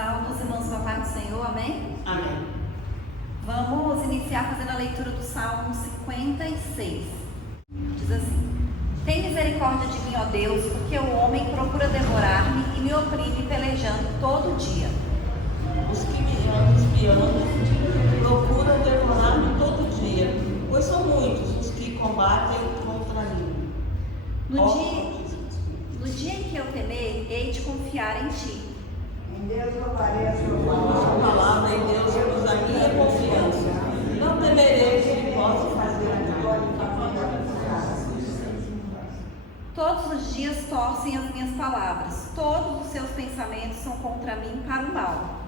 Salve os irmãos com a paz do Senhor, amém? Amém. Vamos iniciar fazendo a leitura do Salmo 56. Diz assim: Tem misericórdia de mim, ó Deus, porque o homem procura devorar-me e me oprime pelejando todo dia. Os que me andam espiando procuram devorar-me todo dia, pois são muitos os que combatem contra mim. No dia em que eu temer, hei de confiar em ti. Em Deus louvarei a sua A palavra em Deus usa a minha confiança. Não temerei que possa fazer a glória e Todos os dias torcem as minhas palavras, todos os seus pensamentos são contra mim para o mal.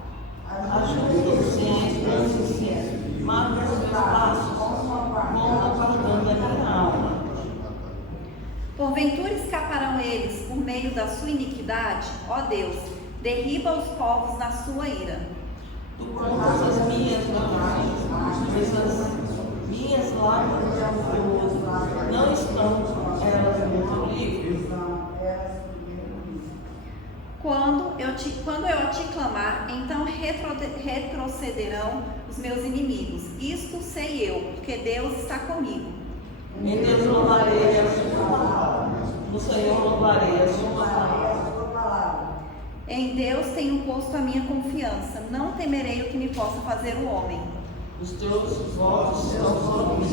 ajuda o ciente, marca os meus passos, vão guardando a minha alma. Porventura escaparão eles por meio da sua iniquidade? Ó Deus, derriba os povos na sua ira. Tu contas as minhas lágrimas, pois as minhas lágrimas de amor não estão elas no teu livro. Quando eu a te clamar, então retrocederão os meus inimigos. Isto sei eu, porque Deus está comigo. Em Deus louvarei a sua palavra, no Senhor louvarei a sua palavra. Em Deus tenho posto a minha confiança, não temerei o que me possa fazer o homem. Os teus votos são sobre os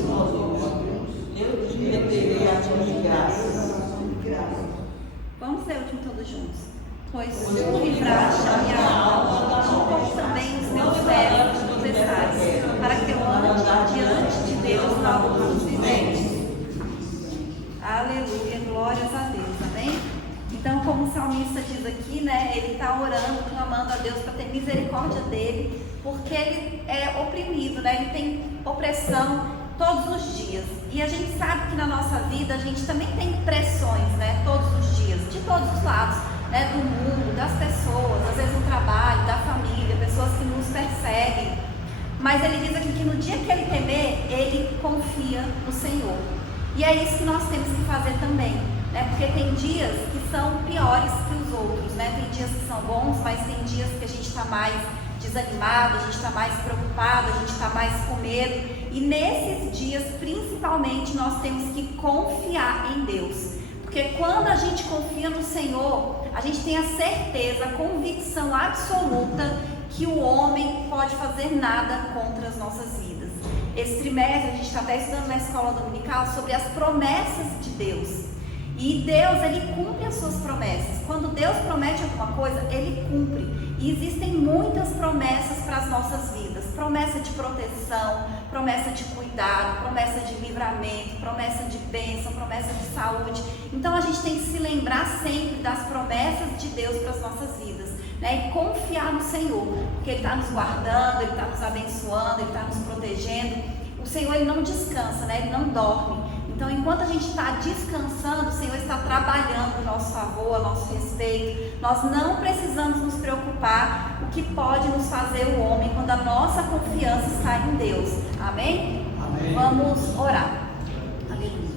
eu te reterei a tua graças. Vamos ler o último todos juntos. Pois tu livraste a minha alma, como também os meus pés dos adversários, para que eu ande diante de Deus na luz dos viventes. Aleluia, glórias a Deus, amém? Então, como o salmista diz aqui, né, ele está orando, clamando a Deus para ter misericórdia dele, porque ele é oprimido, né, ele tem opressão todos os dias. E a gente sabe que na nossa vida a gente também tem pressões, né, todos os dias, de todos os lados, né, do mundo, das pessoas, às vezes no trabalho, da família, pessoas que nos perseguem. Mas ele diz aqui que no dia que ele temer, ele confia no Senhor. E é isso que nós temos que fazer também, né? Porque tem dias que são piores que os outros, né? Tem dias que são bons, mas tem dias que a gente está mais desanimado, a gente está mais preocupado, a gente está mais com medo. E nesses dias, principalmente, nós temos que confiar em Deus. Porque quando a gente confia no Senhor, a gente tem a certeza, a convicção absoluta que o homem pode fazer nada contra as nossas vidas. Esse trimestre a gente está até estudando na escola dominical sobre as promessas de Deus. E Deus, ele cumpre as suas promessas. Quando Deus promete alguma coisa, ele cumpre. E existem muitas promessas para as nossas vidas. Promessa de proteção, promessa de cuidado, promessa de livramento, promessa de bênção, promessa de saúde. Então a gente tem que se lembrar sempre das promessas de Deus para as nossas vidas, né? E confiar no Senhor, porque Ele está nos guardando, Ele está nos abençoando, Ele está nos protegendo. O Senhor, Ele não descansa, né? Ele não dorme. Então, enquanto a gente está descansando, o Senhor está trabalhando a nosso favor, a nosso respeito. Nós não precisamos nos preocupar o que pode nos fazer o homem quando a nossa confiança está em Deus. Amém? Amém. Vamos orar. Aleluia.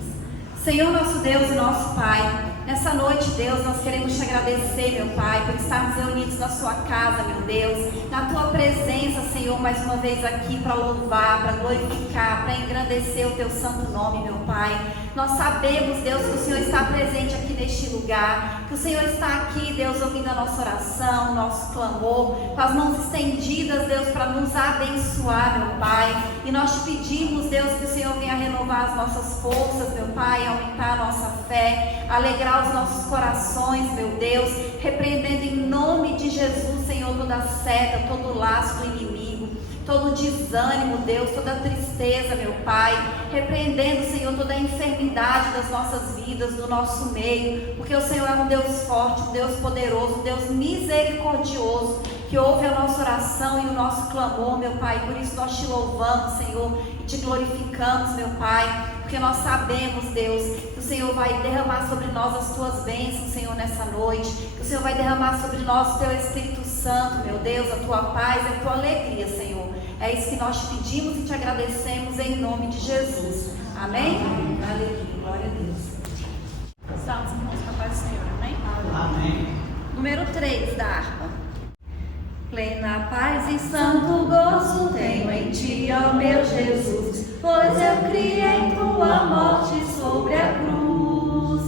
Senhor, nosso Deus e nosso Pai, nessa noite, Deus, nós queremos te agradecer, meu Pai, por estarmos reunidos na sua casa, meu Deus, na tua presença, Senhor, mais uma vez aqui para louvar, para glorificar, para engrandecer o teu santo nome, meu Pai. Nós sabemos, Deus, que o Senhor está presente aqui neste lugar, que o Senhor está aqui, Deus, ouvindo a nossa oração, nosso clamor, com as mãos estendidas, Deus, para nos abençoar, meu Pai. E nós te pedimos, Deus, que o Senhor venha renovar as nossas forças, meu Pai, aumentar a nossa fé, alegrar os nossos corações, meu Deus, repreendendo em nome de Jesus, Senhor, toda seta, todo laço do inimigo, todo desânimo, Deus, toda tristeza, meu Pai, repreendendo, Senhor, toda a enfermidade das nossas vidas, do nosso meio, porque o Senhor é um Deus forte, um Deus poderoso, um Deus misericordioso, que ouve a nossa oração e o nosso clamor, meu Pai. Por isso nós te louvamos, Senhor, e te glorificamos, meu Pai, porque nós sabemos, Deus, que o Senhor vai derramar sobre nós as tuas bênçãos, Senhor, nessa noite, que o Senhor vai derramar sobre nós o teu Espírito Santo, meu Deus, a tua paz e a tua alegria, Senhor. É isso que nós te pedimos e te agradecemos em nome de Jesus. Amém? Aleluia, glória a Deus. Salve, irmãos, com a paz do Senhor, amém? Amém. Número 3 da harpa. Plena paz e santo gozo tenho em ti, ó meu Jesus, pois eu criei tua morte sobre a cruz.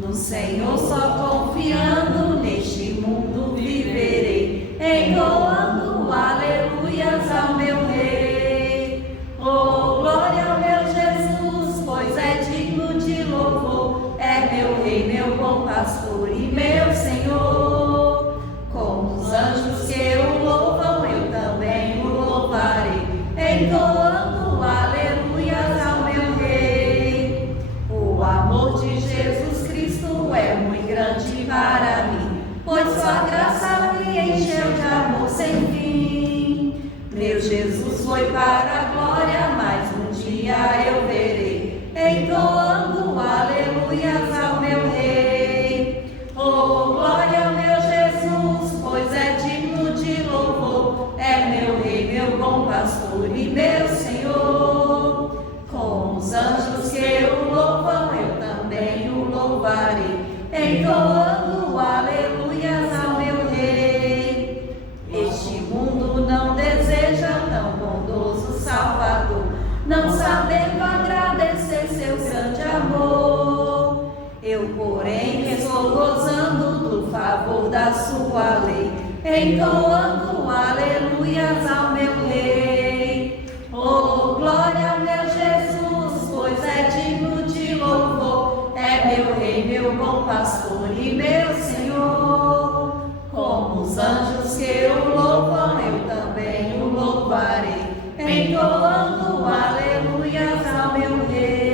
No Senhor só confiando, neste mundo viverei, entoando aleluias ao meu Rei. Oh, glória ao meu Jesus, pois é digno de louvor, é meu Rei, meu bom pastor e meu Senhor. Como os anjos que o louvam, eu também o louvarei, entoando aleluias ao meu Rei. O amor de Jesus Cristo é muito grande para mim, pois sua graça me encheu de amor sem fim. Meu Jesus foi para a glória, mas um dia eu verei, entoando aleluias ao meu Rei. Oh, glória ao meu Jesus, pois é digno de louvor, é meu Rei, meu bom pastor e meu Senhor. Com os anjos que o louvam, eu também o louvarei, entoando aleluias ao meu Rei. Este mundo não deseja tão bondoso Salvador, não sabendo agradecer seu grande amor. Eu, porém, estou gozando do favor da sua lei, entoando aleluias ao meu Rei. Oh, glória ao meu Jesus, pois é digno de louvor, é meu Rei, meu bom pastor e meu Senhor. Como os anjos que o louvam, eu também o louvarei, entoando aleluias ao meu Rei.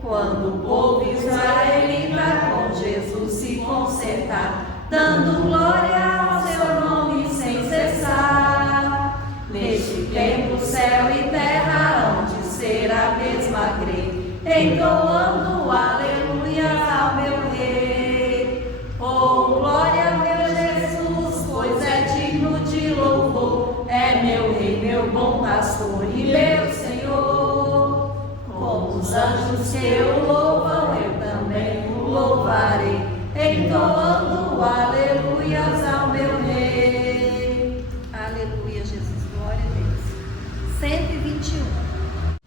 Quando o povo israelita com Jesus se consertar, dando glória ao seu nome sem cessar, neste tempo céu e terra hão de ser a mesma grei, entoando aleluias ao meu Rei. Oh, glória ao meu Jesus, pois é digno de louvor, é meu Rei, meu bom pastor e meu Senhor. Como os anjos que o louvam, eu também o louvarei, entoando aleluias ao meu Rei. Aleluia, Jesus, glória a Deus. 121.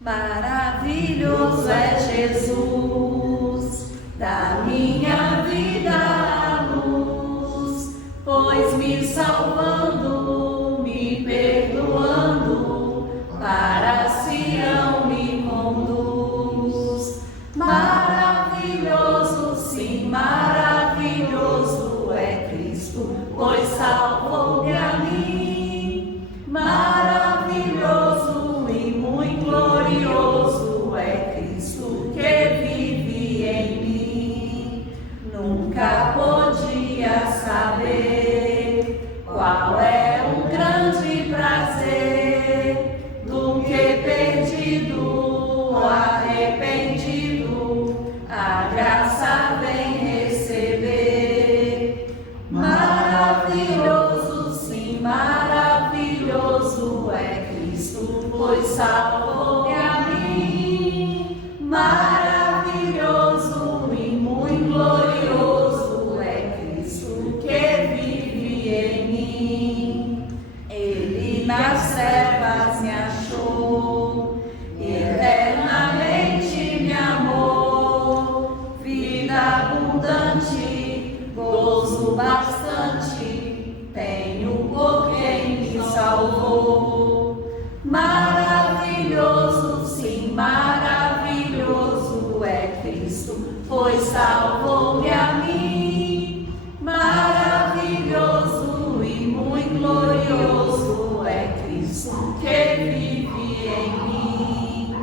Maravilhoso é Jesus, da minha vida a luz, pois me salvando, me perdoando, para Sião me conduz. Maravilhoso, sim, maravilhoso é Cristo, pois salvou-me a mim. Maravilhoso e muito glorioso é Cristo que vive em mim. Nunca podia saber qual é o grande prazer do que perdido, arrependido, a graça vem receber. Maravilhoso, sim, maravilhoso é Cristo, pois salvou-me a mim. Maravilhoso e muito glorioso é Cristo que vive em mim. Ele nas trevas me achou, eternamente me amou. Vida abundante, gozo bastante, tenho por quem me salvou. Maravilhoso, sim, maravilhoso é Cristo, pois salvou-me a mim. Maravilhoso e muito glorioso é Cristo que vive em mim.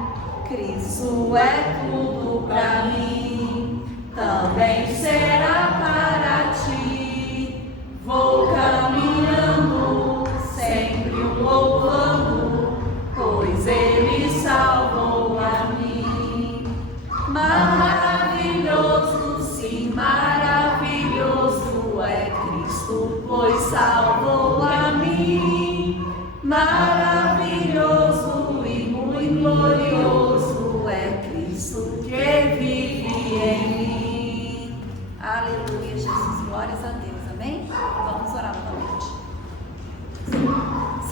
Cristo é tudo para mim, também será para ti. Vou caminhando, sempre o louvando, pois Ele salvou a mim. Maravilhoso, sim, maravilhoso é Cristo, pois salvou a mim. Maravilhoso e muito glorioso é Cristo que vive em mim. Aleluia, Jesus, glórias a Deus, amém? Vamos orar novamente.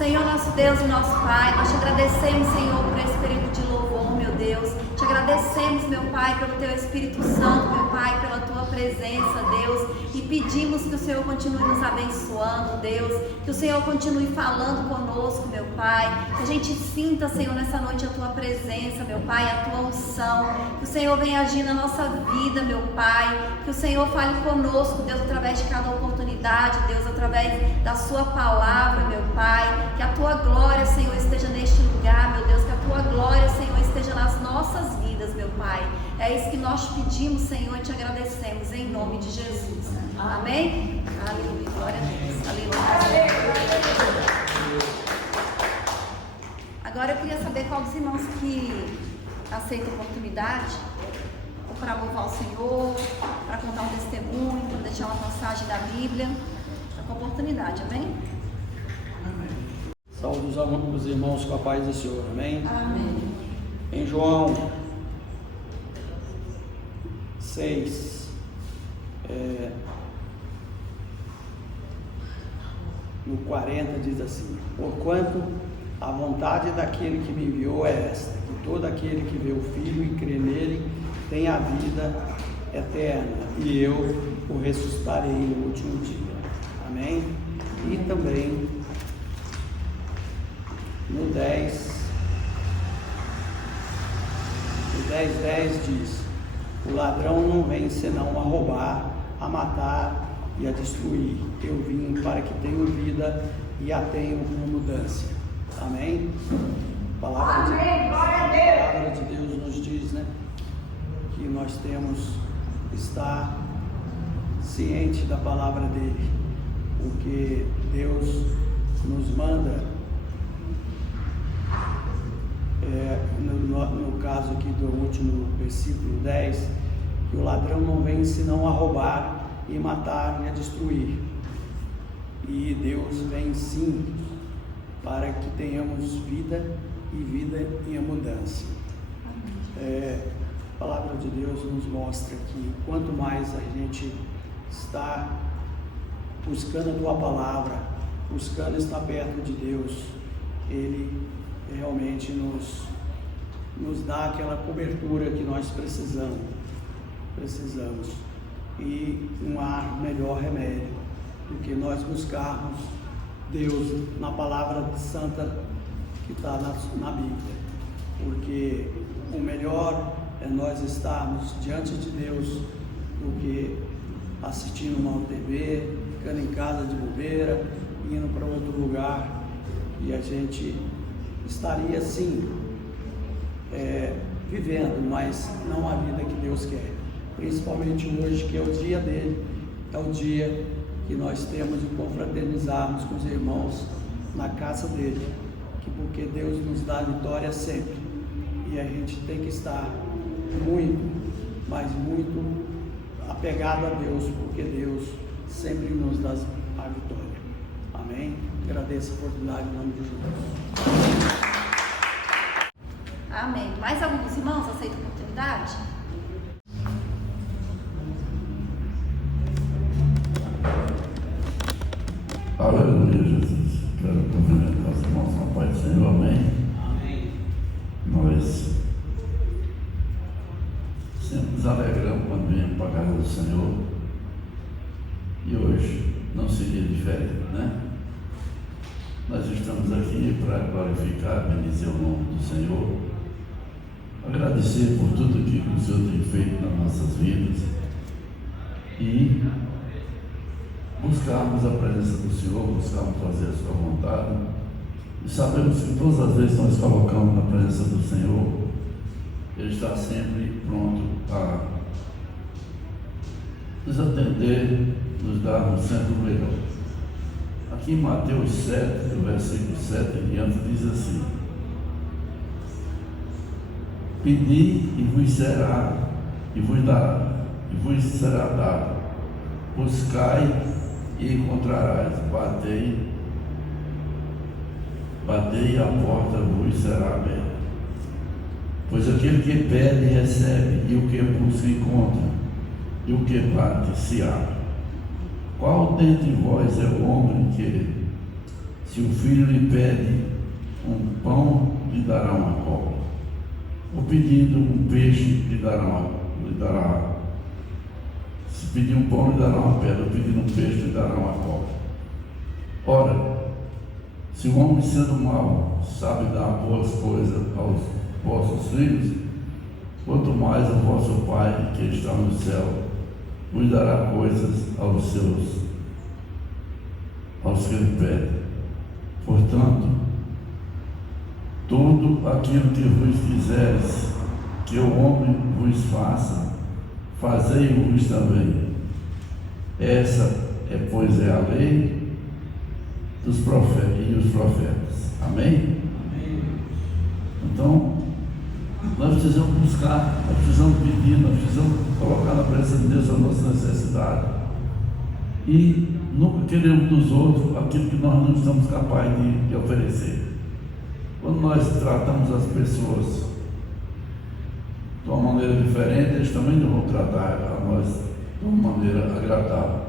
Senhor, nosso Deus e nosso Pai, nós te agradecemos, Senhor, por esse período de louvor, meu Deus. Te agradecemos, meu Pai, pelo Teu Espírito Santo, meu Pai, pela Tua presença, Deus. E pedimos que o Senhor continue nos abençoando, Deus. Que o Senhor continue falando conosco, meu Pai. Que a gente sinta, Senhor, nessa noite a Tua presença, meu Pai, a Tua unção. Que o Senhor venha agir na nossa vida, meu Pai. Que o Senhor fale conosco, Deus, através de cada oportunidade, Deus, através da Sua palavra, meu Pai. Que a Tua glória, Senhor, esteja neste lugar, meu Deus. Que a Tua glória, Senhor, esteja nas nossas vidas, meu Pai. É isso que nós pedimos, Senhor, e te agradecemos em nome de Jesus. Amém? Aleluia. Glória a Deus. Aleluia. Agora eu queria saber qual dos irmãos que aceita a oportunidade para louvar o Senhor, para contar um testemunho, para deixar uma passagem da Bíblia. Está com a oportunidade, amém? Saúde os irmãos com a paz do Senhor, amém? Amém. Em João 6, no 40 diz assim: porquanto a vontade daquele que me enviou é esta, que todo aquele que vê o Filho e crê nele tem a vida eterna, e eu o ressuscitarei no último dia. Amém? E também no 10, 10 diz: o ladrão não vem senão a roubar, a matar e a destruir. Eu vim para que tenham vida e a tenham com mudança. Amém? A palavra de Deus nos diz, né, que nós temos que estar ciente da palavra dele, porque Deus nos manda, no caso aqui do último versículo 10, que o ladrão não vem senão a roubar e matar e a destruir. E Deus vem sim para que tenhamos vida e vida em abundância. A palavra de Deus nos mostra que quanto mais a gente está buscando a Tua palavra, buscando estar perto de Deus, Ele realmente nos dá aquela cobertura que nós precisamos. E não há melhor remédio do que nós buscarmos Deus na palavra santa que está na Bíblia, porque o melhor é nós estarmos diante de Deus do que assistindo uma TV, ficando em casa de bobeira, indo para outro lugar, e a gente estaria sim vivendo, mas não a vida que Deus quer, principalmente hoje, que é o dia dele, é o dia que nós temos de confraternizarmos com os irmãos na casa dele, porque Deus nos dá vitória sempre, e a gente tem que estar muito, mas muito apegado a Deus, porque Deus sempre nos dá a vitória. Amém? Agradeço a oportunidade em nome de Jesus. Amém. Mais alguns irmãos aceitam a oportunidade? Aleluia, Jesus. Quero cumprimentar os irmãos na paz do Senhor, amém? Amém. Nós sempre nos alegramos quando viemos para a casa do Senhor, e hoje não seria diferente, né? Nós estamos aqui para glorificar, bendizer o nome do Senhor, agradecer por tudo que o Senhor tem feito nas nossas vidas e buscarmos a presença do Senhor, buscarmos fazer a sua vontade, e sabemos que todas as vezes que nós colocamos na presença do Senhor, Ele está sempre pronto a nos atender, nos dar sempre o melhor. Aqui em Mateus 7, do versículo 7 em diante, diz assim: pedi e vos será, e vos dará, e vos será dado, buscai e encontrarás, batei e a porta vos será aberta. Pois aquele que pede recebe, e o que busca encontra, e o que bate se abre. Qual dentre vós é o homem que, Se o filho lhe pede um pão, lhe dará uma cobra. Ou pedindo um peixe, lhe dará. Se pedir um pão, lhe dará uma pedra. Ou pedindo um peixe, lhe dará uma cobra. Ora, se o homem sendo mau sabe dar boas coisas aos vossos filhos, quanto mais o vosso Pai que está no céu vos dará coisas aos que lhe pedem. Portanto, tudo aquilo que vos quiseres que o homem vos faça, fazei-vos também. Essa pois é a lei dos profetas e os profetas. Amém? Então, nós precisamos buscar, nós precisamos pedir, nós precisamos colocar na presença de Deus a nossa necessidade. E nunca queremos dos outros aquilo que nós não estamos capazes de oferecer. Quando nós tratamos as pessoas de uma maneira diferente, eles também não vão tratar a nós de uma maneira agradável.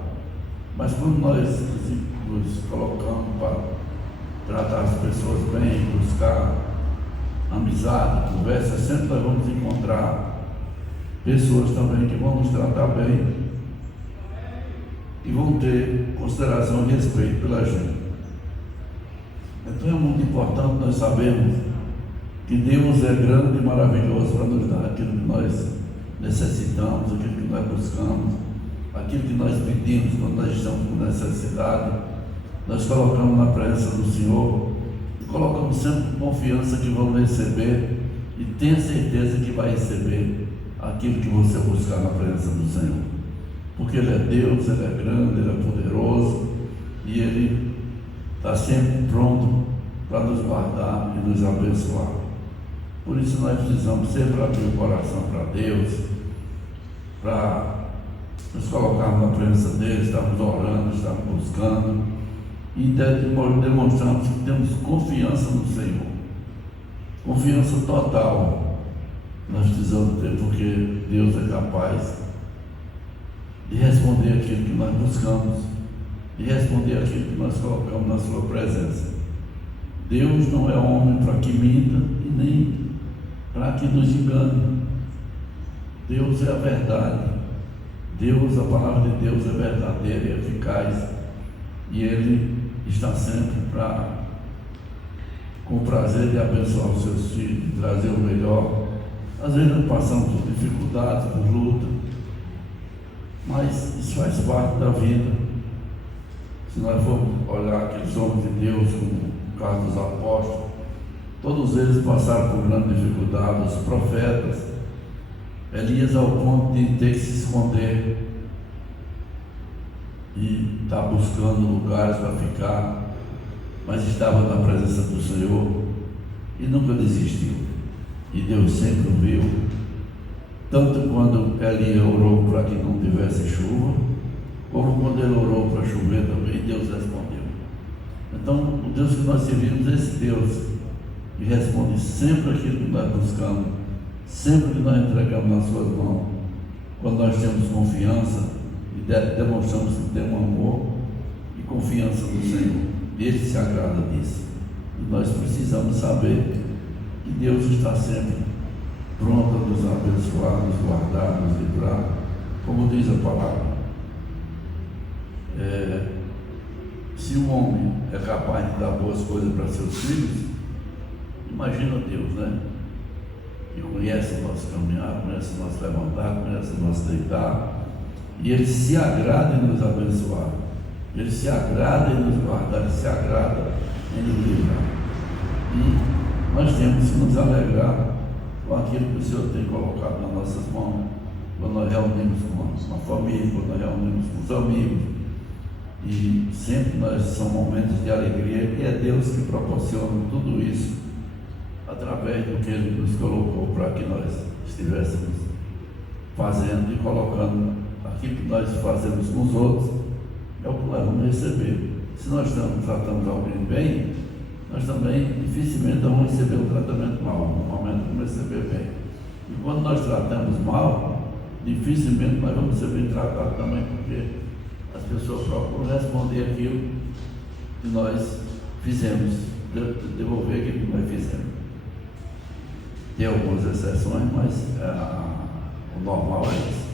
Mas quando nós nos colocamos para tratar as pessoas bem, buscar amizade, conversa, sempre nós vamos encontrar pessoas também que vão nos tratar bem e vão ter consideração e respeito pela gente. Então é muito importante nós sabermos que Deus é grande e maravilhoso para nos dar aquilo que nós necessitamos, aquilo que nós buscamos, aquilo que nós pedimos quando nós estamos com necessidade. Nós colocamos na presença do Senhor e colocamos sempre confiança que vamos receber, e tenha certeza que vai receber aquilo que você buscar na presença do Senhor, porque Ele é Deus, Ele é grande, Ele é poderoso e Ele está sempre pronto para nos guardar e nos abençoar. Por isso nós precisamos sempre abrir o coração para Deus, para nos colocarmos na presença dele, estamos orando, estamos buscando e demonstramos que temos confiança no Senhor, confiança total. Nós precisamos ter, porque Deus é capaz de responder aquilo que nós buscamos, de responder aquilo que nós colocamos na sua presença. Deus não é homem para que minta e nem para que nos engane. Deus é a verdade. Deus, a palavra de Deus é verdadeira e eficaz, e Ele está sempre com prazer de abençoar os seus filhos, de trazer o melhor. Às vezes nós passamos por dificuldades, por luta, mas isso faz parte da vida. Se nós formos olhar aqueles homens de Deus, como o caso dos apóstolos, todos eles passaram por grande dificuldade. Os profetas, Elias ao ponto de ter que se esconder e estar buscando lugares para ficar, mas estava na presença do Senhor e nunca desistiu. E Deus sempre o viu, tanto quando Elias orou para que não tivesse chuva, como quando ele orou para chover também, Deus respondeu. Então, o Deus que nós servimos é esse Deus que responde sempre aquilo que nós buscamos, sempre que nós entregamos nas suas mãos, quando nós temos confiança e demonstramos que temos amor e confiança no Senhor. Ele se agrada disso. E nós precisamos saber que Deus está sempre pronto a nos abençoar, nos guardar, nos livrar, como diz a palavra. Se um homem é capaz de dar boas coisas para seus filhos, imagina Deus, né? E conhece o nosso caminhar, conhece o nosso levantar, conhece o nosso deitar, e Ele se agrada em nos abençoar, Ele se agrada em nos guardar, Ele se agrada em nos livrar. E nós temos que nos alegrar com aquilo que o Senhor tem colocado nas nossas mãos, quando nós reunimos com a família, quando nós reunimos com os amigos, e sempre são momentos de alegria, e é Deus que proporciona tudo isso através do que Ele nos colocou para que nós estivéssemos fazendo e colocando aquilo que nós fazemos com os outros, é o que nós vamos receber. Se nós tratamos alguém bem, nós também dificilmente vamos receber um tratamento mal, no momento vamos receber bem. E quando nós tratamos mal, dificilmente nós vamos ser bem tratados também, porque as pessoas procuram responder aquilo que nós fizemos, devolver aquilo que nós fizemos. Tem algumas exceções, mas o normal é isso.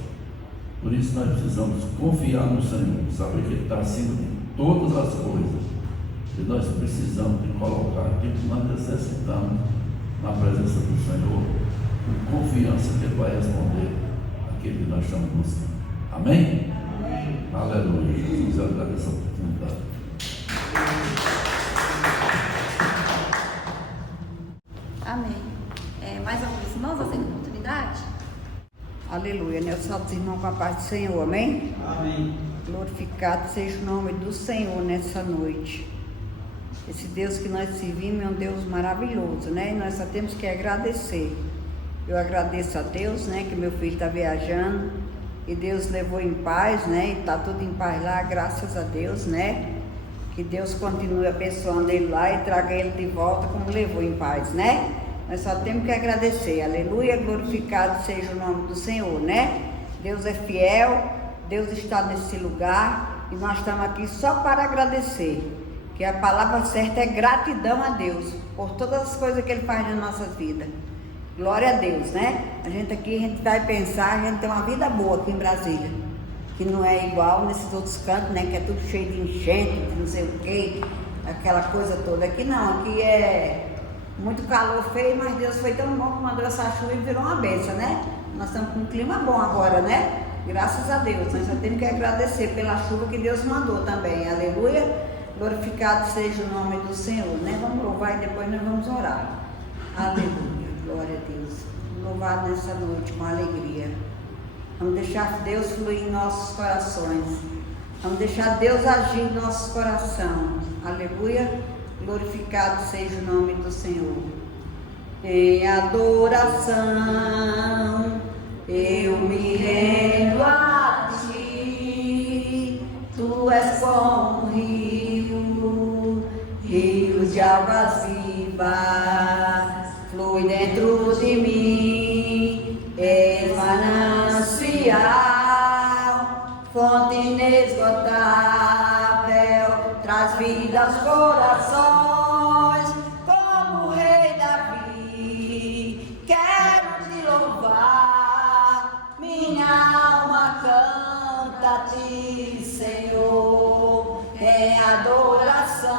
Por isso nós precisamos confiar no Senhor, saber que Ele está acima de todas as coisas. E nós precisamos de colocar aquilo que nós necessitamos na presença do Senhor, com confiança que Ele vai responder aquilo que nós estamos buscando. Amém? Amém. Aleluia. Jesus, eu agradeço a oportunidade. Amém. Mais alguns irmãos, essa oportunidade? Aleluia, né? Eu salvo os irmãos com a paz do Senhor, amém? Amém. Glorificado seja o nome do Senhor nessa noite. Esse Deus que nós servimos é um Deus maravilhoso, né? E nós só temos que agradecer. Eu agradeço a Deus, né? Que meu filho está viajando e Deus levou em paz, né? E está tudo em paz lá, graças a Deus, né? Que Deus continue abençoando ele lá e traga ele de volta como levou em paz, né? Nós só temos que agradecer. Aleluia, glorificado seja o nome do Senhor, né? Deus é fiel, Deus está nesse lugar e nós estamos aqui só para agradecer. Que a palavra certa é gratidão a Deus por todas as coisas que Ele faz na nossa vida. Glória a Deus, né? A gente vai pensar, a gente tem uma vida boa aqui em Brasília, que não é igual nesses outros cantos, né? Que é tudo cheio de enchente, de não sei o quê, aquela coisa toda. Aqui não, aqui é muito calor feio, mas Deus foi tão bom que mandou essa chuva e virou uma bênção, né? Nós estamos com um clima bom agora, né? Graças a Deus, nós só temos que agradecer pela chuva que Deus mandou também. Aleluia. Glorificado seja o nome do Senhor, né? Vamos louvar e depois nós vamos orar. Aleluia, glória a Deus. Vamos louvar nessa noite com alegria. Vamos deixar Deus fluir em nossos corações. Vamos deixar Deus agir em nossos corações. Aleluia, glorificado seja o nome do Senhor. Em adoração, eu me rendo a Ti. Tu és como um rio de águas vivas, flui dentro de mim, és manancial, fonte inesgotável, traz vida aos corações, como o rei Davi, quero te louvar, minha alma canta a ti, Senhor, em adoração,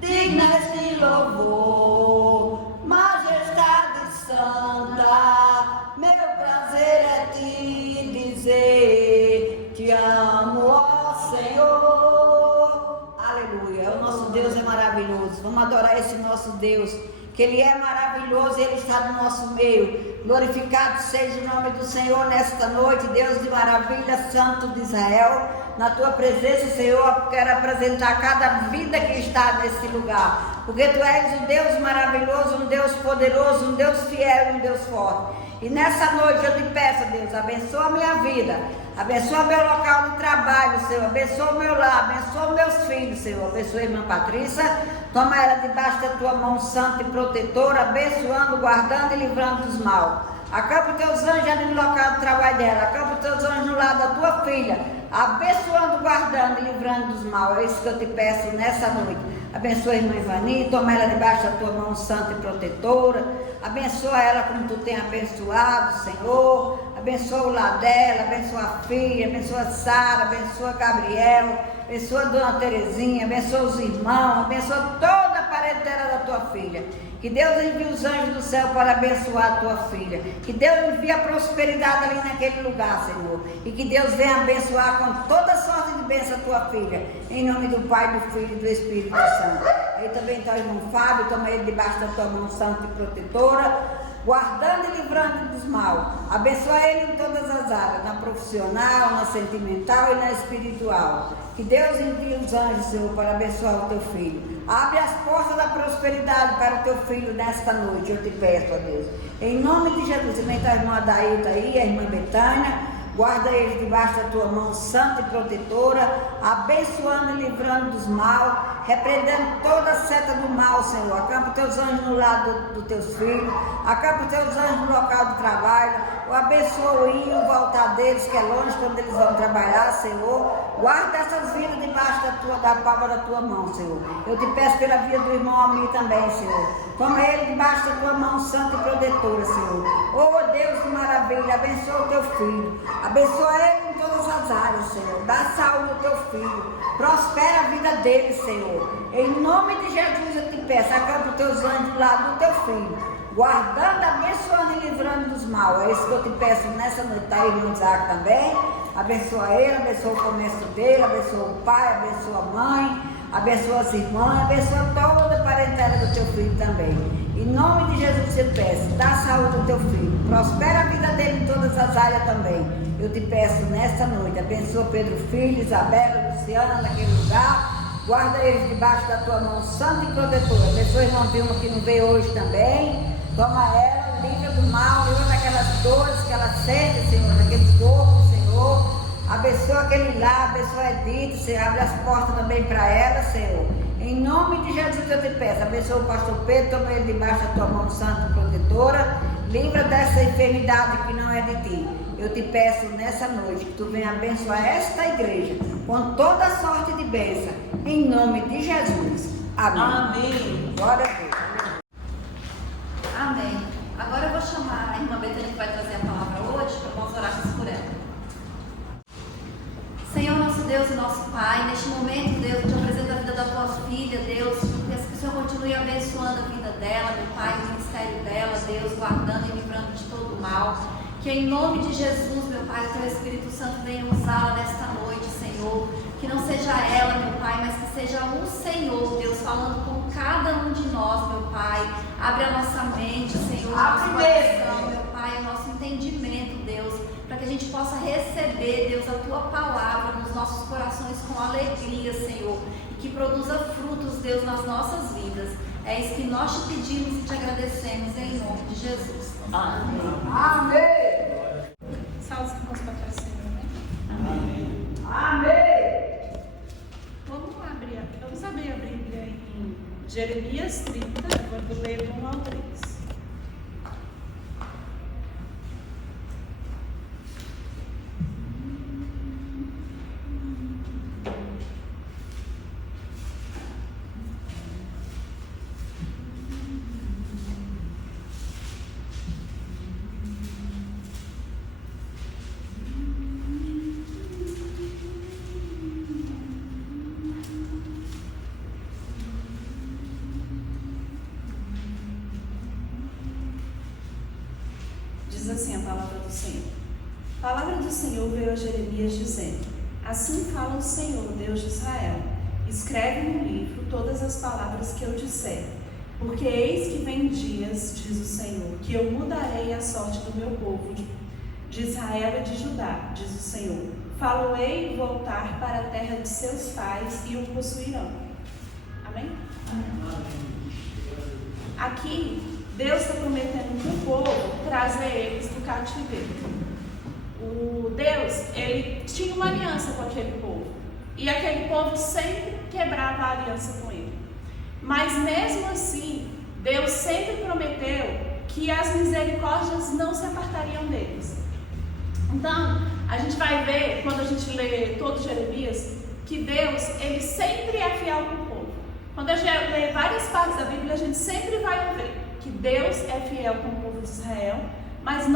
digna de louvor, majestade santa, meu prazer é te dizer, te amo, ó Senhor. Aleluia, o nosso Deus é maravilhoso, vamos adorar esse nosso Deus, que Ele é maravilhoso e Ele está no nosso meio. Glorificado seja o nome do Senhor nesta noite, Deus de maravilha, Santo de Israel. Na Tua presença, Senhor, quero apresentar cada vida que está nesse lugar, porque Tu és um Deus maravilhoso, um Deus poderoso, um Deus fiel e um Deus forte. E nessa noite eu te peço, Deus, abençoa a minha vida, abençoa meu local de trabalho, Senhor, abençoa o meu lar, abençoa meus filhos, Senhor, abençoa a irmã Patrícia, toma ela debaixo da Tua mão santa e protetora, abençoando, guardando e livrando dos mal. Acampa os Teus anjos ali no local do trabalho dela, acampa os Teus anjos no lado da Tua filha, abençoando, guardando e livrando dos mal. É isso que eu te peço nessa noite. Abençoa a irmã Ivani, toma ela debaixo da Tua mão santa e protetora, abençoa ela como Tu tem abençoado, Senhor, abençoa o lar dela, abençoa a filha, abençoa a Sara, abençoa a Gabriel, abençoa a Dona Terezinha, abençoa os irmãos, abençoa toda a parentela da Tua filha. Que Deus envie os anjos do céu para abençoar a Tua filha. Que Deus envie a prosperidade ali naquele lugar, Senhor. E que Deus venha abençoar com toda sorte de bênção a Tua filha. Em nome do Pai, do Filho e do Espírito Santo. Aí também está o irmão Fábio, toma ele debaixo da Tua mão santa e protetora, guardando e livrando dos mal. Abençoa ele em todas as áreas, na profissional, na sentimental e na espiritual. Que Deus envie os anjos, Senhor, para abençoar o Teu filho. Abre as portas da prosperidade para o Teu filho nesta noite, eu te peço, ó Deus. Em nome de Jesus, também está a irmã Adailta aí, a irmã Betânia. Guarda eles debaixo da Tua mão santa e protetora, abençoando e livrando dos mal, repreendendo toda a seta do mal, Senhor. Acampa os Teus anjos no lado dos Teus filhos, acampa os Teus anjos no local do trabalho, abençoa o ir e o voltar deles, que é longe quando eles vão trabalhar, Senhor. Guarda essas vidas debaixo da da palma da tua mão, Senhor. Eu te peço pela vida do irmão Almir também, Senhor. Toma ele debaixo da tua mão santa e protetora, Senhor. Oh Deus, que maravilha, abençoa o teu filho. Abençoa ele em todas as áreas, Senhor. Dá saúde ao teu filho. Prospera a vida dele, Senhor. Em nome de Jesus eu te peço, acampa os teus anjos lá do teu filho, guardando, abençoando e livrando dos mal. É isso que eu te peço nessa noite. Tá aí o irmão Isaac também. Abençoa ele, abençoa o comércio dele, abençoa o pai, abençoa a mãe, abençoa as irmãs, abençoa toda a parentela do teu filho também. Em nome de Jesus eu te peço, dá saúde ao teu filho, prospera a vida dele em todas as áreas também. Eu te peço nesta noite, abençoa Pedro Filho, Isabela, Luciana, naquele lugar, guarda eles debaixo da tua mão santa e protetora. Abençoa a irmã Vilma que não veio hoje também, toma ela, livra do mal, livra daquelas dores que ela sente, Senhor, daquele corpo, Senhor. Abençoa aquele lá, abençoa a Edith, Senhor, abre as portas também para ela, Senhor. Em nome de Jesus eu te peço, abençoa o pastor Pedro, toma ele debaixo da tua mão santa e protetora, livra dessa enfermidade que não é de ti. Eu te peço nessa noite que tu venha abençoar esta igreja com toda sorte de bênção, em nome de Jesus. Amém. Amém. Glória a Deus. Amém. Agora eu vou chamar a irmã Betânia que vai trazer a palavra hoje para nós orarmos por ela. Senhor, nosso Deus e nosso Pai, neste momento, Deus, eu te apresento a vida da tua filha, Deus, peço que o Senhor continue abençoando a vida dela, meu Pai, o ministério dela, Deus, guardando e livrando de todo o mal. Que em nome de Jesus, meu Pai, o teu Espírito Santo venha usá-la nesta noite, Senhor. Que não seja ela, meu Pai, mas que seja o Senhor, Deus, falando com cada um de nós, meu Pai. Abre a nossa mente, Senhor, nosso coração, meu Pai, o nosso entendimento, Deus, para que a gente possa receber, Deus, a tua palavra nos nossos corações com alegria, Senhor, e que produza frutos, Deus, nas nossas vidas. É isso que nós te pedimos e te agradecemos em nome de Jesus. Amém. Amém. Salve os irmãos para trás, Senhor, né? Amém. Amém. Vamos abrir a Bíblia em Jeremias 30, eu vou ler do 1 ao 3. Diz assim a palavra do Senhor. A palavra do Senhor veio a Jeremias dizendo: Assim fala o Senhor, Deus de Israel: Escreve no livro todas as palavras que eu disser, porque eis que vem dias, diz o Senhor, que eu mudarei a sorte do meu povo, de Israel e de Judá, diz o Senhor. Falo-ei voltar para a terra de seus pais e o possuirão. Amém? Aqui, Deus está prometendo para o povo trazer eles do cativeiro. O Deus, ele tinha uma aliança com aquele povo. E aquele povo sempre quebrava a aliança com ele. Mas mesmo assim, Deus sempre prometeu que as misericórdias não se apartariam deles. Então, a gente vai ver, quando a gente lê todo Jeremias, que Deus, ele sempre é fiel com o povo. Quando a gente lê várias partes da Bíblia, a gente sempre vai ver que Deus é fiel com o povo de Israel, mas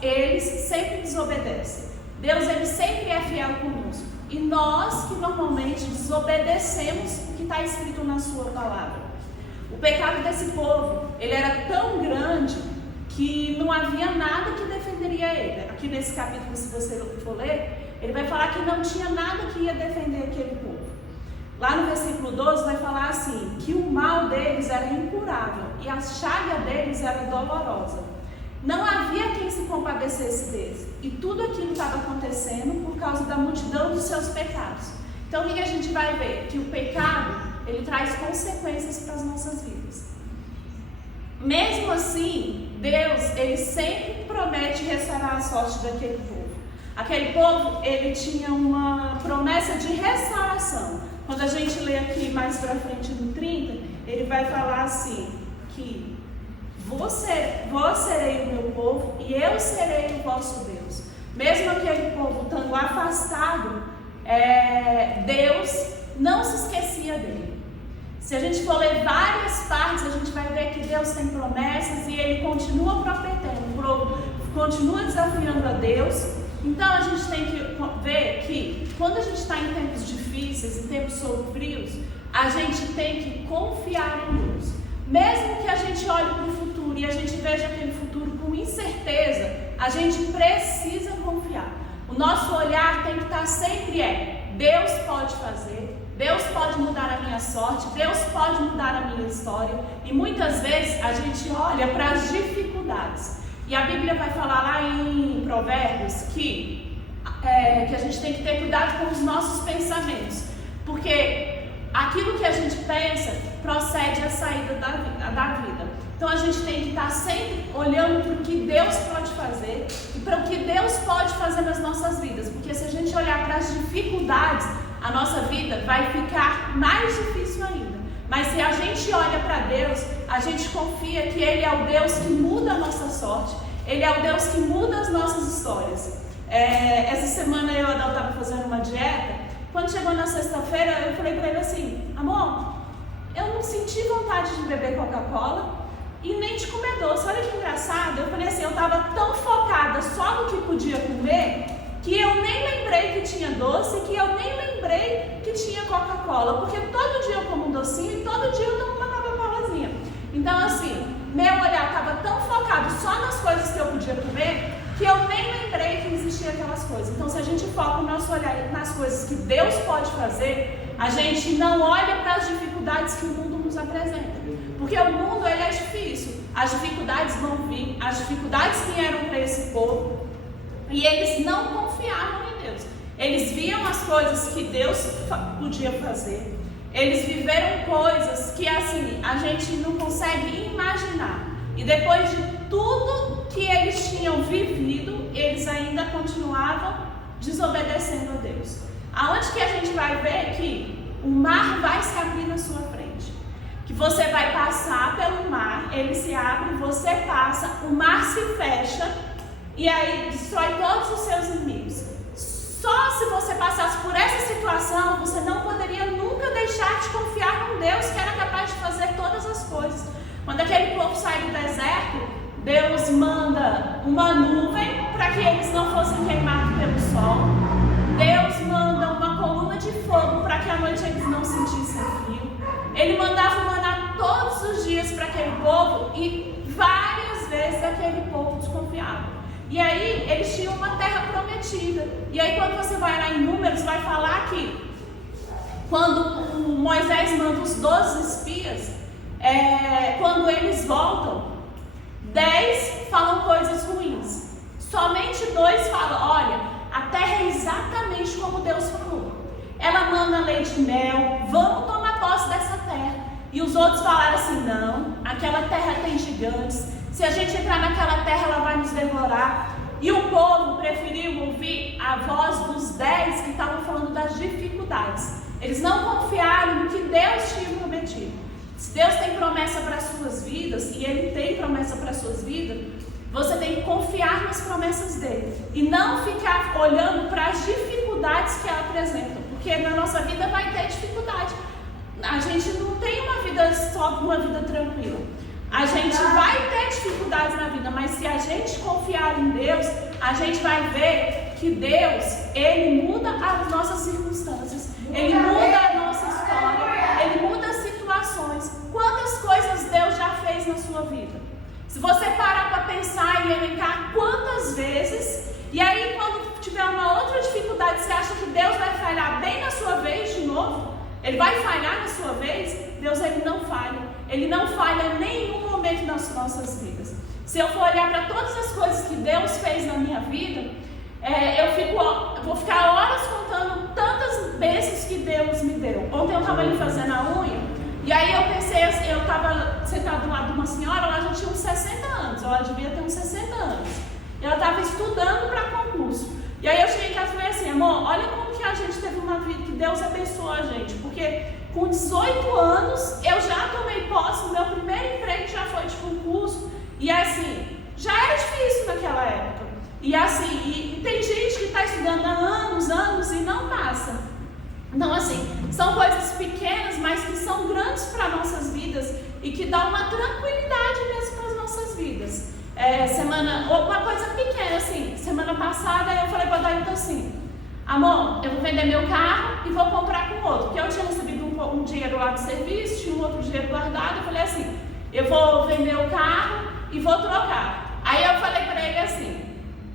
eles sempre desobedecem. Deus, ele sempre é fiel conosco. E nós que normalmente desobedecemos o que está escrito na sua palavra. O pecado desse povo, ele era tão grande que não havia nada que defenderia ele. Aqui nesse capítulo, se você for ler, ele vai falar que não tinha nada que ia defender aquele povo. Lá no versículo 12 vai falar assim, que o mal deles era incurável e a chaga deles era dolorosa. Não havia quem se compadecesse deles. E tudo aquilo estava acontecendo por causa da multidão dos seus pecados. Então o que a gente vai ver? Que o pecado, ele traz consequências para as nossas vidas. Mesmo assim, Deus, ele sempre promete restaurar a sorte daquele povo. Aquele povo, ele tinha uma promessa de restauração. Quando a gente lê aqui mais para frente no 30, ele vai falar assim, que vós serei o meu povo e eu serei o vosso Deus. Mesmo aquele povo estando afastado, Deus não se esquecia dele. Se a gente for ler várias partes, a gente vai ver que Deus tem promessas e Ele continua prometendo, continua desafiando a Deus. Então a gente tem que ver que quando a gente está em tempos difíceis, em tempos sombrios, a gente tem que confiar em Deus. Mesmo que a gente olhe para o futuro e a gente veja aquele futuro com incerteza, a gente precisa confiar. O nosso olhar tem que estar sempre Deus pode fazer, Deus pode mudar a minha sorte, Deus pode mudar a minha história. E muitas vezes a gente olha para as dificuldades. E a Bíblia vai falar lá em Provérbios que a gente tem que ter cuidado com os nossos pensamentos. Porque aquilo que a gente pensa procede a saída da vida. Então a gente tem que estar sempre olhando para o que Deus pode fazer e para o que Deus pode fazer nas nossas vidas. Porque se a gente olhar para as dificuldades, a nossa vida vai ficar mais difícil ainda. Mas se a gente olha para Deus, a gente confia que Ele é o Deus que muda a nossa sorte, Ele é o Deus que muda as nossas histórias. Essa semana eu e a Adão estava fazendo uma dieta. Quando chegou na sexta-feira, eu falei para ele assim: amor, eu não senti vontade de beber Coca-Cola e nem de comer doce. Olha que engraçado. Eu falei assim, eu estava tão focada só no que podia comer, que eu nem lembrei que tinha doce, que eu nem lembrei que tinha Coca-Cola, porque todo dia eu como um docinho e todo dia eu tomo uma Coca-Colazinha. Então assim, meu olhar estava tão focado só nas coisas que eu podia comer, que eu nem lembrei que existiam aquelas coisas. Então se a gente foca o nosso olhar nas coisas que Deus pode fazer, a gente não olha para as dificuldades que o mundo nos apresenta. Porque o mundo ele é difícil, as dificuldades vão vir, as dificuldades vieram para esse povo, e eles não confiavam em Deus. Eles viam as coisas que Deus podia fazer. Eles viveram coisas que assim a gente não consegue imaginar. E depois de tudo que eles tinham vivido, eles ainda continuavam desobedecendo a Deus. Aonde que a gente vai ver que o mar vai se abrir na sua frente? Que você vai passar pelo mar, ele se abre, você passa, o mar se fecha e aí destrói todos os seus inimigos. Só se você passasse por essa situação, você não poderia nunca deixar de confiar num Deus que era capaz de fazer todas as coisas. Quando aquele povo sai do deserto, Deus manda uma nuvem para que eles não fossem queimados pelo sol. Deus manda uma coluna de fogo para que à noite eles não sentissem frio. Ele mandava maná todos os dias para aquele povo e várias vezes aquele povo desconfiava. E aí eles tinham uma terra prometida. E aí quando você vai lá em Números, vai falar que quando Moisés manda os 12 espias, quando eles voltam, 10 falam coisas ruins. Somente 2 falam, olha, a terra é exatamente como Deus falou. Ela manda leite e mel, vamos tomar posse dessa terra. E os outros falaram assim, não, aquela terra tem gigantes. Se a gente entrar naquela terra, ela vai nos devorar. E o povo preferiu ouvir a voz dos 10 que estavam falando das dificuldades. Eles não confiaram no que Deus tinha prometido. Se Deus tem promessa para as suas vidas, e Ele tem promessa para as suas vidas, você tem que confiar nas promessas dele. E não ficar olhando para as dificuldades que ela apresenta. Porque na nossa vida vai ter dificuldade. A gente não tem uma vida só, uma vida tranquila. A gente vai ter dificuldades na vida, mas se a gente confiar em Deus, a gente vai ver que Deus, Ele muda as nossas circunstâncias, Ele muda a nossa história, Ele muda as situações. Quantas coisas Deus já fez na sua vida? Se você parar para pensar e elencar quantas vezes, e aí quando tiver uma outra dificuldade, você acha que Deus vai falhar bem na sua vez de novo? Ele vai falhar na sua vez? Deus, Ele não falha. Ele não falha em nenhum momento nas nossas vidas. Se eu for olhar para todas as coisas que Deus fez na minha vida, eu vou ficar horas contando tantas bênçãos que Deus me deu. Ontem eu estava ali fazendo a unha, e aí eu pensei, eu estava sentada do lado de uma senhora, ela já tinha uns 60 anos, ela devia ter uns 60 anos. E ela estava estudando para concurso. E aí eu cheguei em casa e falei assim, amor, olha como que a gente teve uma vida, que Deus abençoou a gente, porque com 18 anos eu já tomei posse, meu primeiro emprego já foi de concurso, e assim, já era difícil naquela época. E assim, e tem gente que está estudando há anos e não passa. Então assim, são coisas e que dá uma tranquilidade mesmo para as nossas vidas. Uma coisa pequena assim, semana passada eu falei para o Dailton assim: amor, eu vou vender meu carro e vou comprar com outro, porque eu tinha recebido um dinheiro lá do serviço, tinha um outro dinheiro guardado. Eu falei assim: eu vou vender o carro e vou trocar. Aí eu falei para ele assim: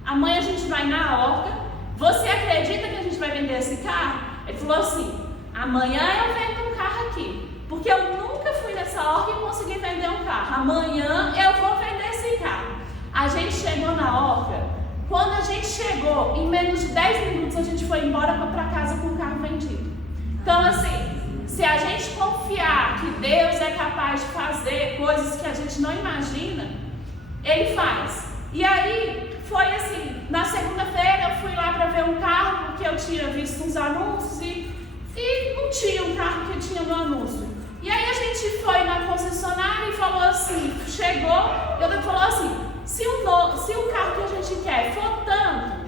amanhã a gente vai na horta, você acredita que a gente vai vender esse carro? Ele falou assim: amanhã eu vendo um carro aqui, porque eu nunca fui nessa horta e consegui vender um carro. Amanhã eu vou vender esse carro. A gente chegou na horta. Quando a gente chegou, em menos de 10 minutos a gente foi embora para casa com o carro vendido. Então assim, se a gente confiar que Deus é capaz de fazer coisas que a gente não imagina, Ele faz. E aí, foi assim, na segunda-feira eu fui lá para ver um carro, porque eu tinha visto uns anúncios e não tinha um carro que tinha no anúncio. E aí a gente foi na concessionária e falou assim, chegou, e ele falou assim: se o carro que a gente quer for tanto,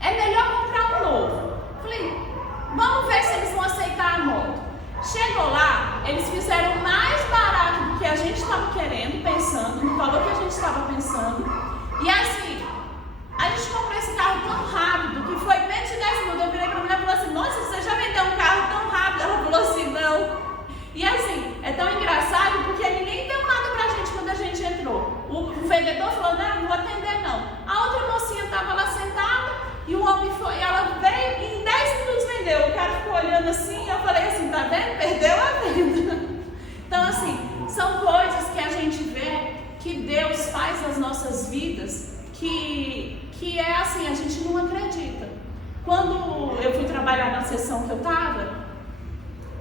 é melhor comprar um novo. Falei, vamos ver se eles vão aceitar a moto. Chegou lá, eles fizeram mais barato do que a gente estava querendo, pensando, no valor que a gente estava pensando. E assim, a gente comprou esse carro tão rápido que foi menos de 10 minutos. Eu virei para a mulher e falei assim: nossa, você já vendeu um carro tão rápido? Ela falou assim: não. E assim, é tão engraçado porque ele nem deu nada pra gente quando a gente entrou. O vendedor falou: não vou atender não. A outra mocinha estava lá sentada e o homem foi, ela veio e em 10 minutos vendeu. O cara ficou olhando assim e eu falei assim: tá vendo? Perdeu a venda. Então assim, são coisas que a gente vê que Deus faz nas nossas vidas que é assim, a gente não acredita. Quando eu fui trabalhar na sessão que eu estava,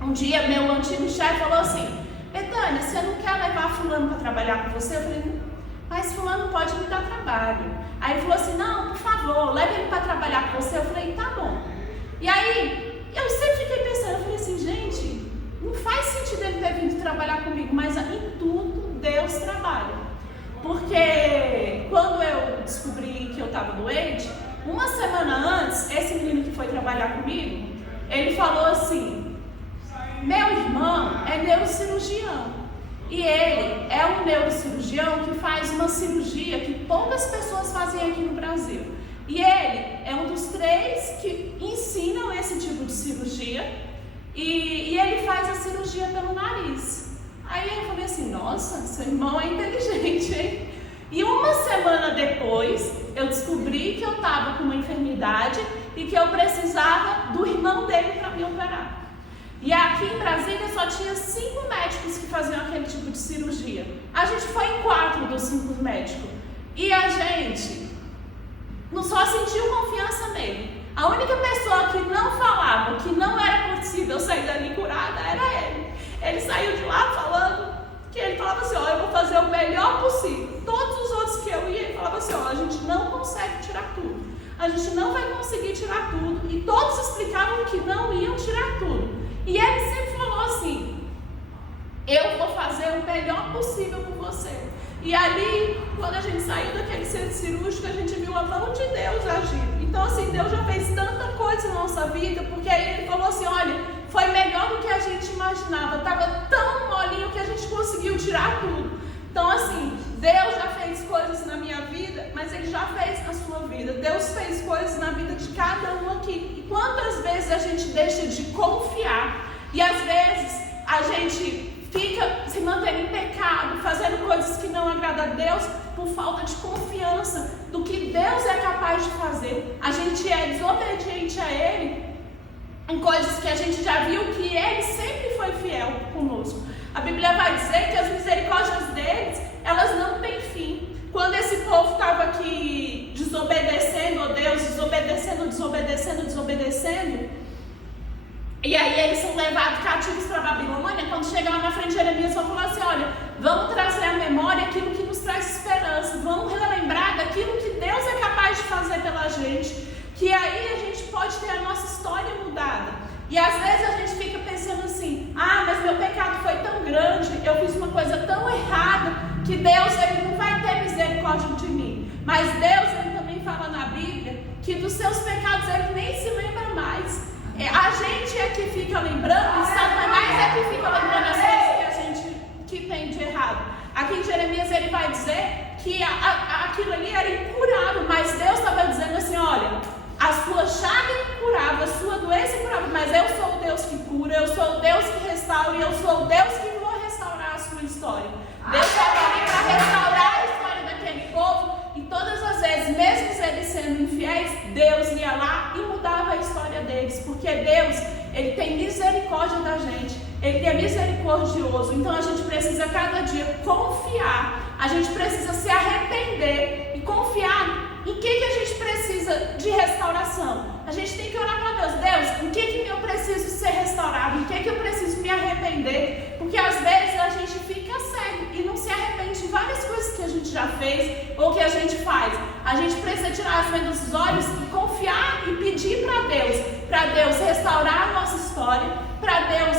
um dia meu antigo chefe falou assim: Betânia, você não quer levar fulano para trabalhar com você? Eu falei: mas fulano pode me dar trabalho. Aí ele falou assim: não, por favor, leve ele para trabalhar com você. Eu falei: tá bom. E aí, eu sempre fiquei pensando, eu falei assim: gente, não faz sentido ele ter vindo trabalhar comigo, mas em tudo Deus trabalha. Porque quando eu descobri que eu estava doente, uma semana antes, esse menino que foi trabalhar comigo, ele falou assim: meu irmão é neurocirurgião e ele é um neurocirurgião que faz uma cirurgia que poucas pessoas fazem aqui no Brasil. E ele é um dos 3 que ensinam esse tipo de cirurgia e ele faz a cirurgia pelo nariz. Aí eu falei assim: nossa, seu irmão é inteligente, hein? E uma semana depois eu descobri que eu estava com uma enfermidade e que eu precisava do irmão dele para me operar. E aqui em Brasília só tinha 5 médicos que faziam aquele tipo de cirurgia. A gente foi em 4 dos 5 médicos. E a gente não só sentiu confiança nele. A única pessoa que não falava que não era possível sair dali curada era ele. Ele saiu de lá falando que ele falava assim: ó, eu vou fazer o melhor possível. Todos os outros que eu ia, ele falava assim: ó, a gente não consegue tirar tudo. A gente não vai conseguir tirar tudo. E todos explicavam que não iam tirar tudo. E ele sempre falou assim: eu vou fazer o melhor possível por você. E ali, quando a gente saiu daquele centro cirúrgico, a gente viu a mão de Deus agindo. Então assim, Deus já fez tanta coisa na nossa vida, porque aí ele falou assim: olha, foi melhor do que a gente imaginava, estava tão molinho que a gente conseguiu tirar tudo. Então assim, Deus já fez coisas na minha vida, mas Ele já fez na sua vida. Deus fez coisas na vida de cada um aqui. E quantas vezes a gente deixa de confiar e às vezes a gente fica se mantendo em pecado, fazendo coisas que não agradam a Deus por falta de confiança do que Deus é capaz de fazer. A gente é desobediente a Ele em coisas que a gente já viu que Ele sempre foi fiel conosco. A Bíblia vai dizer que as misericórdias deles, elas não têm fim. Quando esse povo estava aqui desobedecendo a Deus, desobedecendo, e aí eles são levados cativos para a Babilônia, quando chegam lá na frente de Jeremias, vão falar assim: olha, vamos trazer à memória aquilo que nos traz esperança, vamos relembrar daquilo que Deus é capaz de fazer pela gente, que aí a gente pode ter a nossa história mudada. E às vezes a gente fica pensando assim: ah, mas meu pecado foi tão grande, eu fiz uma coisa tão errada, que Deus ele não vai ter misericórdia de mim. Mas Deus ele também fala na Bíblia que dos seus pecados ele nem se lembra mais. A gente é que fica lembrando, e Satanás é que fica lembrando as coisas que a gente que aquilo ali era incurável, mas Deus estava dizendo assim, olha, a sua chaga é incurável, a sua doença é incurável, mas eu sou o Deus que cura, eu sou o Deus que restaura e eu sou o Deus que vou restaurar a sua história. Deus estava ali para restaurar a história daquele povo e todas as vezes, mesmo eles sendo infiéis, Deus ia lá e mudava a história deles, porque Deus, Ele tem misericórdia da gente, Ele é misericordioso, então a gente precisa cada dia confiar, a gente precisa se arrepender e confiar em que a gente precisa de restauração. A gente tem que orar para Deus, Deus, em que eu preciso ser restaurado, em que eu preciso me arrepender, porque às vezes a gente fica cego e não se arrepende de várias coisas que a gente já fez ou que a gente faz. A gente precisa tirar as vendas dos olhos e confiar e pedir para Deus restaurar a nossa história, para Deus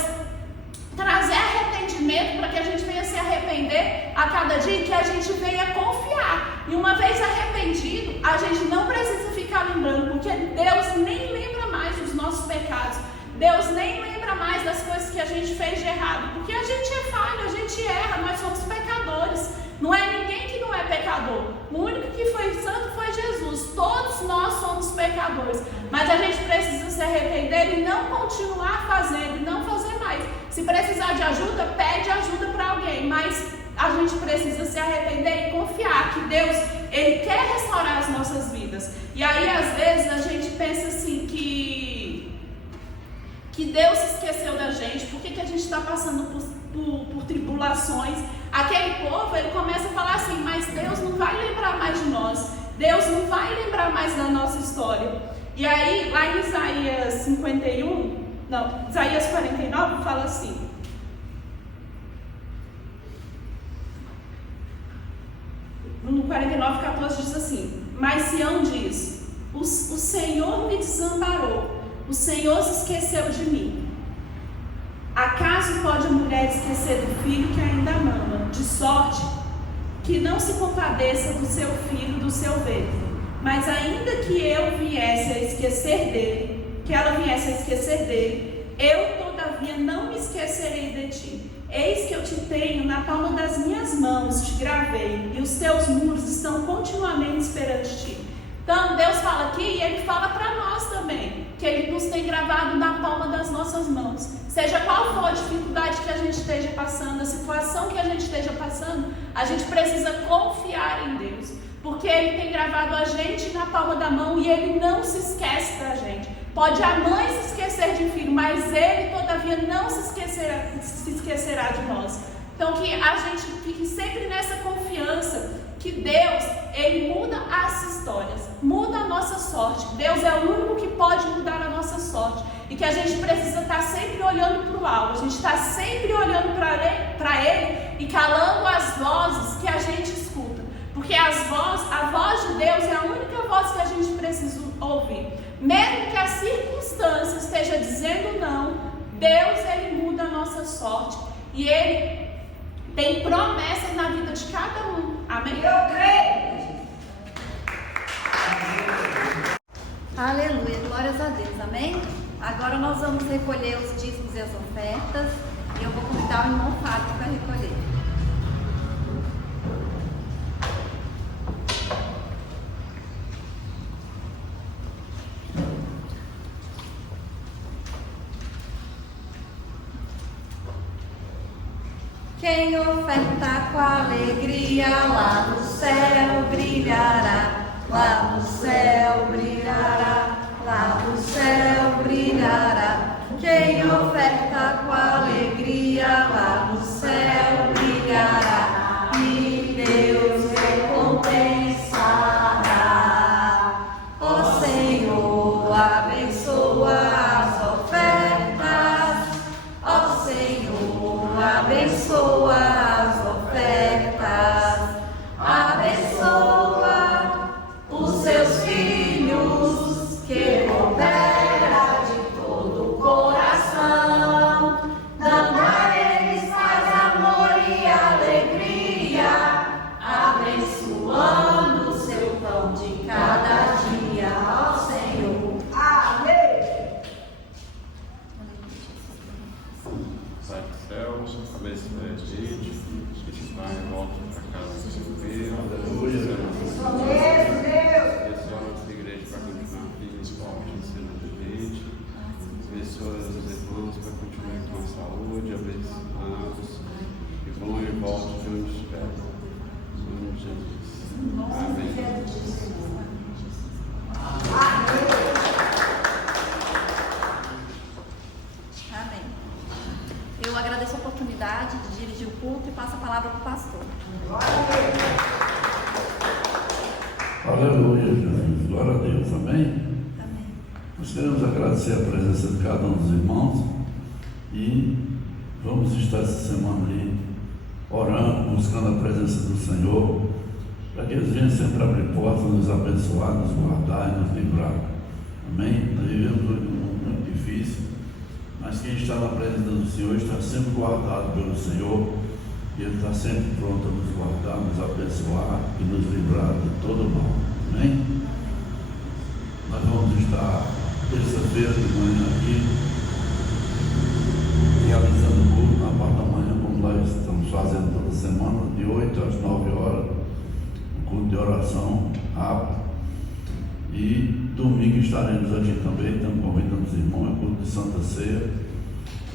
trazer arrependimento, para que a gente venha se arrepender a cada dia e que a gente venha confiar. E uma vez arrependido, a gente não precisa ficar lembrando, porque Deus nem lembra mais dos nossos pecados. Deus nem lembra mais das coisas que a gente fez de errado, porque a gente é falho, a gente erra, nós somos pecadores. Não é ninguém que não é pecador. O único que foi santo foi Jesus. Todos nós somos pecadores. Mas a gente precisa se arrepender e não continuar fazendo, e não fazer mais. Se precisar de ajuda, pede ajuda para alguém. Mas a gente precisa se arrepender e confiar que Deus, Ele quer restaurar as nossas vidas. E aí, às vezes, a gente pensa assim que Deus se esqueceu da gente. Por que a gente está passando por tribulações? Aquele povo, ele começa a falar assim, mas Deus não vai lembrar mais de nós. Deus não vai lembrar mais da nossa história. E aí, lá em Isaías 49, fala assim. No 49:14 diz assim: mas Sião diz, o Senhor me desamparou, o Senhor se esqueceu de mim. Acaso pode a mulher esquecer do filho que ainda mama, de sorte que não se compadeça do seu filho, do seu ventre? Mas ainda que eu viesse a esquecer dele, que ela viesse a esquecer dele, eu todavia não me esquecerei de ti. Eis que eu te tenho na palma das minhas mãos, te gravei, e os teus muros estão continuamente perante ti. Então Deus fala aqui e Ele fala para nós também, que Ele nos tem gravado na palma das nossas mãos. Seja qual for a dificuldade que a gente esteja passando, a situação que a gente esteja passando, a gente precisa confiar em Deus, porque Ele tem gravado a gente na palma da mão e Ele não se esquece da gente. Pode a mãe se esquecer de filho, mas Ele todavia não se esquecerá de nós. Então que a gente fique sempre nessa confiança que Deus, Ele muda as histórias, muda a nossa sorte. Deus é o único que pode mudar a nossa sorte. E que a gente precisa estar sempre olhando para o alto, a gente está sempre olhando para Ele e calando as vozes que a gente escuta. Porque a voz de Deus é a única voz que a gente precisa ouvir. Mesmo que a circunstância esteja dizendo não, Deus, Ele muda a nossa sorte. E Ele tem promessas na vida de cada um. Amém? Eu creio. Aleluia, glórias a Deus, amém? Agora nós vamos recolher os dízimos e as ofertas. E eu vou convidar o irmão Fábio para recolher. Quem oferta com alegria, lá no céu brilhará, lá no céu brilhará, lá no céu brilhará. Quem oferta com alegria, lá no céu brilhará, e Deus recompensará. Ó Senhor, abençoa as ofertas, ó Senhor, abençoa as ofertas, abençoa os seus filhos que coopera de todo o coração, dando a eles Pai do céu, abençoe a gente, que esse pai volte para casa seguro, abençoe a nossa igreja para continuar firme e forte em cima da gente, abençoe os irmãos para continuar com saúde, abençoados, e vão e volte de onde estiver. Em nome de Jesus. Amém. Amém. Eu agradeço a oportunidade de dirigir o culto e passo a palavra para o pastor. Aleluia, Jesus. Glória a Deus. Amém? Amém. Nós queremos agradecer a presença de cada um dos irmãos e vamos estar essa semana ali orando, buscando a presença do Senhor, para que eles venham sempre abrir portas, nos abençoar, nos guardar e nos livrar. Amém? Nós vivemos um mundo muito difícil, mas quem está na presença do Senhor está sempre guardado pelo Senhor, e Ele está sempre pronto a nos guardar, nos abençoar e nos livrar de todo mal. Amém? Nós vamos estar terça-feira de manhã aqui, realizando o culto na parte da manhã, como nós estamos fazendo toda semana, de 8 às 9 horas, um culto de oração rápido. E domingo estaremos aqui também, estamos convidando os irmãos, é culto de Santa Ceia.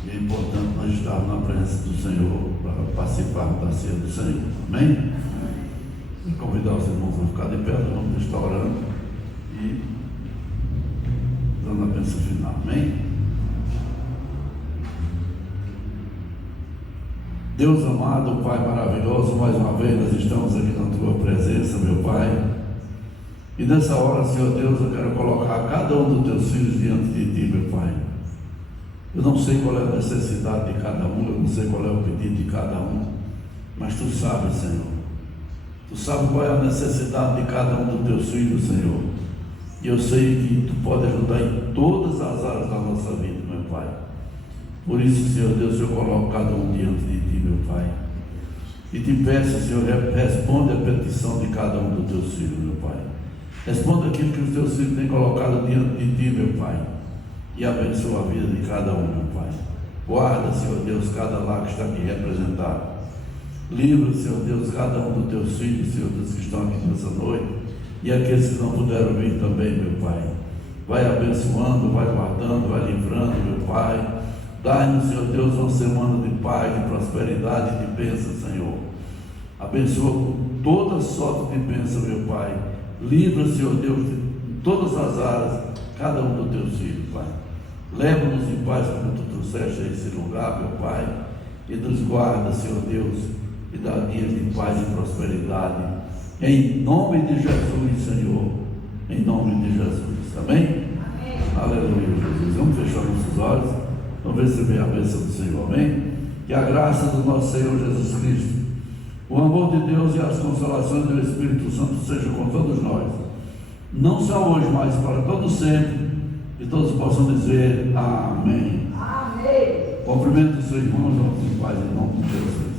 E é importante nós estarmos na presença do Senhor para participarmos da ceia do Senhor. Amém? E convidar os irmãos a ficar de pé, nós vamos estar orando e dando a bênção final. Amém? Deus amado, Pai maravilhoso, mais uma vez nós estamos aqui na Tua presença, meu Pai. E nessa hora, Senhor Deus, eu quero colocar cada um dos Teus filhos diante de Ti, meu Pai. Eu não sei qual é a necessidade de cada um, eu não sei qual é o pedido de cada um, mas Tu sabes, Senhor. Tu sabes qual é a necessidade de cada um dos Teus filhos, Senhor. E eu sei que Tu pode ajudar em todas as áreas da nossa vida, meu Pai. Por isso, Senhor Deus, eu coloco cada um diante de Ti, meu Pai. E te peço, Senhor, responde a petição de cada um dos Teus filhos, meu Pai. Responda aquilo que os Teus filhos têm colocado diante de Ti, meu Pai. E abençoa a vida de cada um, meu Pai. Guarda, Senhor Deus, cada lar que está aqui representado. Livra, Senhor Deus, cada um dos Teus filhos, Senhor Deus, que estão aqui nessa noite. E aqueles que não puderam vir também, meu Pai. Vai abençoando, vai guardando, vai livrando, meu Pai. Dai-nos, Senhor Deus, uma semana de paz, de prosperidade e de bênção, Senhor. Abençoa com toda sorte de bênção, meu Pai. Livra, Senhor Deus, de todas as áreas, cada um dos Teus filhos, Pai. Leva-nos em paz como Tu trouxeste a esse lugar, meu Pai. E nos guarda, Senhor Deus, e dá dias de paz e prosperidade. Em nome de Jesus, Senhor. Em nome de Jesus. Amém? Amém. Aleluia, Jesus. Vamos fechar nossos olhos. Vamos receber a bênção do Senhor. Amém? Que a graça do nosso Senhor Jesus Cristo, o amor de Deus e as consolações do Espírito Santo sejam com todos nós. Não só hoje, mas para todos sempre. E todos possam dizer amém. Amém. Cumprimento o seu irmão, em paz, em nome de Deus.